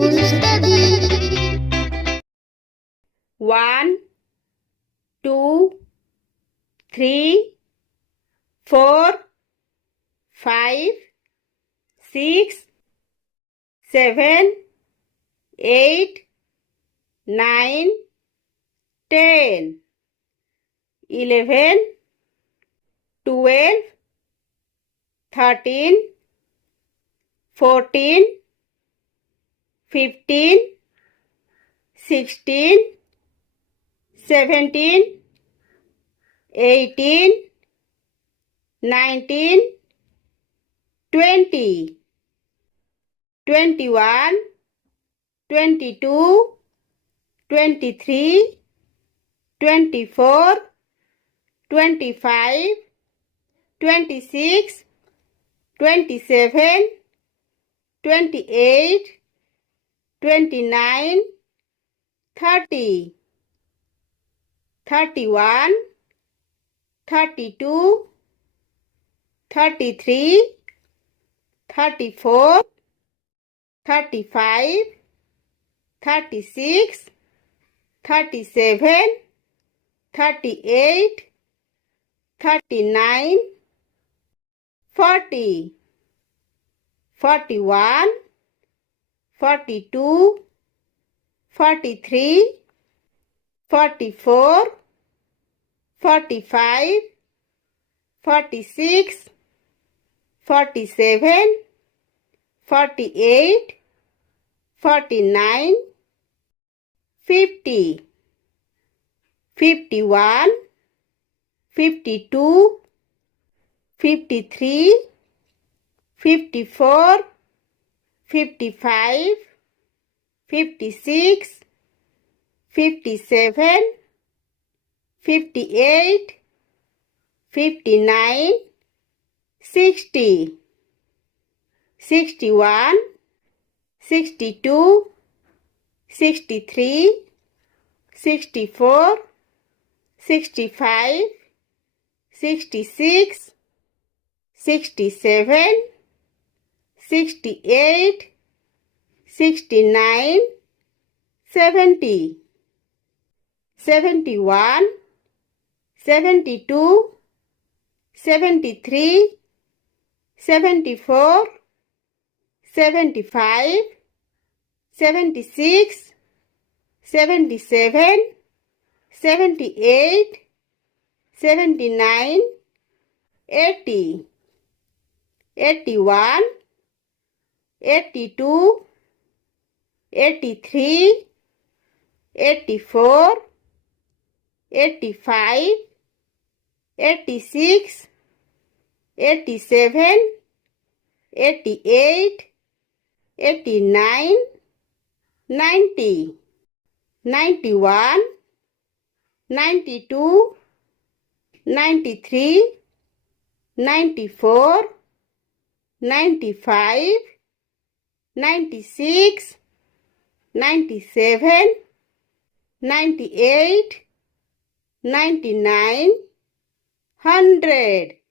to study. 1, 2, 3, 4, 5, 6, 7, 8, 9, 10, 11, 12, 13, 14, 15, 16, 17, 18, 19, 20, 21, 22, 23, 24, 25, 26, 27, 28, 29, 30, 31, 32, 33, 34, 35, 36, 37, 38, 39, 40, 41, 42, 43, 44, 45, 46, 47, 48, 49, 50, 51, 52, 53, 54, 55, 56, 57, 58, 59, 60, 61, 62, 63, 64, 65, 66, 67, 68, 69, 70, 71, 72, 73, 74, 75, 76, 77, 78, 79, 80, 81, 82, 83, 84, 85, 86, 87, 88, 89, 90, 91, 92, 93, 94, 95, 96, 97, 98, 99, 100.